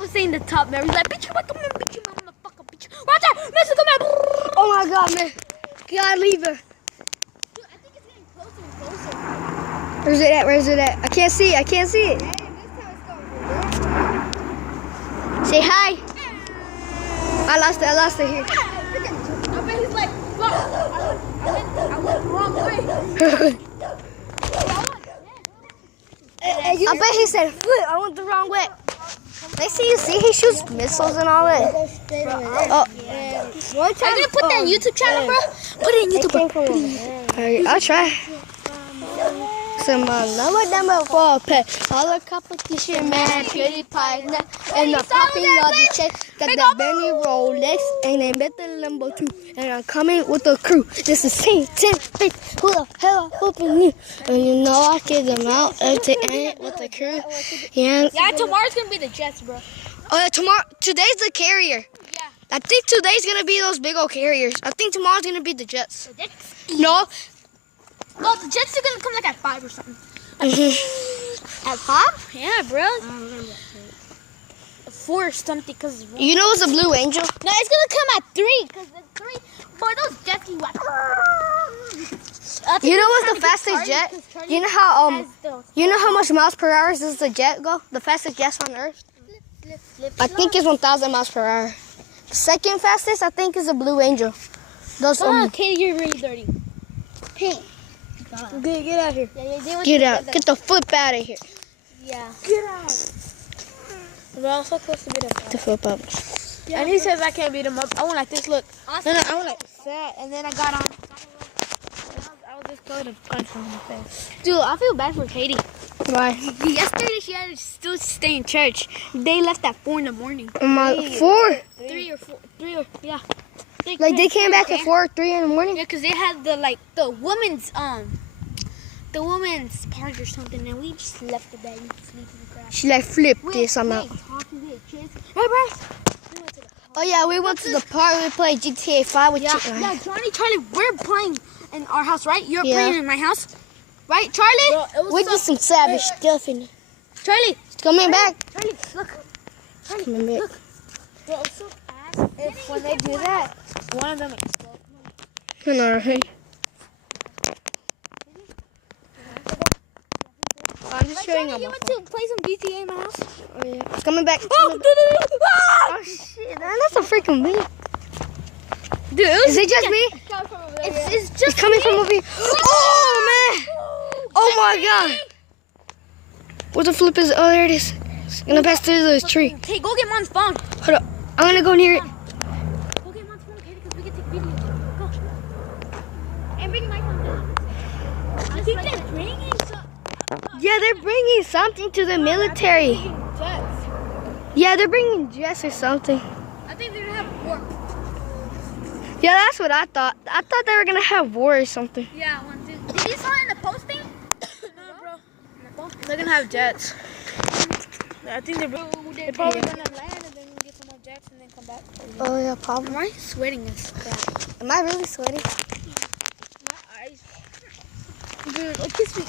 was saying the top, man. He's like, bitch, what come here, bitch, motherfucker, bitch. Roger, Mr. Come here. Oh my god, man. Gotta leave her. Dude, I think it's getting closer and closer. Where's it at? Where's it at? I can't see it. I can't see it. Hey, this time it's going. Say hi. I lost it. I lost it here. I bet he's like, fuck. I went the wrong way. I bet he said, flip, I went the wrong way. Next thing you see, he shoots missiles and all that. Oh. Are you gonna put that in YouTube channel, bro? Put it in YouTube, bro. Alright, I'll try. Some number for a pet. All the competition, man. Pretty partner. And the popping of the check. Got that Benny Rolex. And they bet the Lambo too. And I'm coming with the crew. This is Team 10 Bitch. Who the hell hoping you? And you know I get them out to end with the crew. Yeah, Tomorrow's gonna be the Jets, bro. oh, yeah, tomorrow. Today's the carrier. Yeah. I think today's gonna be those big old carriers. I think tomorrow's gonna be the Jets. The Jets? No. Well, the Jets are gonna come like at 5 or something. At 5? Yeah, bro. 4 or something, cause You know it's a Blue Angel? no, it's gonna come at 3, cause the 3. Boy, those Jets be like. You know what's the fastest jet? You know how you know how much miles per hour does the jet go? The fastest jet on Earth? I think it's 1,000 miles per hour. The second fastest, I think, is a Blue Angel. Those Katie, you're really dirty. Pink. Get out of here. Yeah, Get out. Get the flip out of here. Yeah. Get out. Bro, I'm so close to beat him up. To flip up. Yeah, and he says I can't beat him up. I went like this, look. No, I went like that, and then I got on. I was just going to punch him in the face. Dude, I feel bad for Katie. Why? Yesterday she had to still stay in church. They left at 4 in the morning. 4? 3 or 4. 3 or, yeah. Like they came back at 4 or 3 in the morning? Yeah, because they had the women's party or something, and we just left the bed and sleep in the crowd. She like flipped this amount. Oh yeah, we went to the park. We played GTA 5 with Yeah, Johnny, Charlie, we're playing in our house, right? You're playing in my house, right, Charlie? Bro, we did some savage stuff in it. Charlie, It's coming back. Charlie, look. Charlie, Coming back. look. Bro, it's so ass if when they do that, one of them explodes. Alright. I'm just showing Johnny, on you my want phone. to play some GTA in my house? Oh yeah. It's coming back. It's Oh, coming back. Oh shit, man, that's a freaking me. Dude, Is it just me? It's just It's coming from over here. Oh man! Oh my god! Where the flip is? Oh, there it is. It's gonna pass through this tree. Hey, go get Mom's phone. Hold up. I'm gonna go near it. Go get Mom's phone, Katie, because we can take videos. Go. And bring my phone down. I think they're bringing Yeah, they're bringing something to the military. jets. Yeah, they're bringing jets or something. I think they're gonna have war. Yeah, that's what I thought. I thought they were gonna have war or something. Yeah, one, two. Did you saw it in the posting? No, bro. They're gonna have jets. I think they're probably gonna land and then get some more jets and then come back. Oh yeah, probably. Am I sweating this crap? Am I really sweating? My eyes. Dude, kiss me.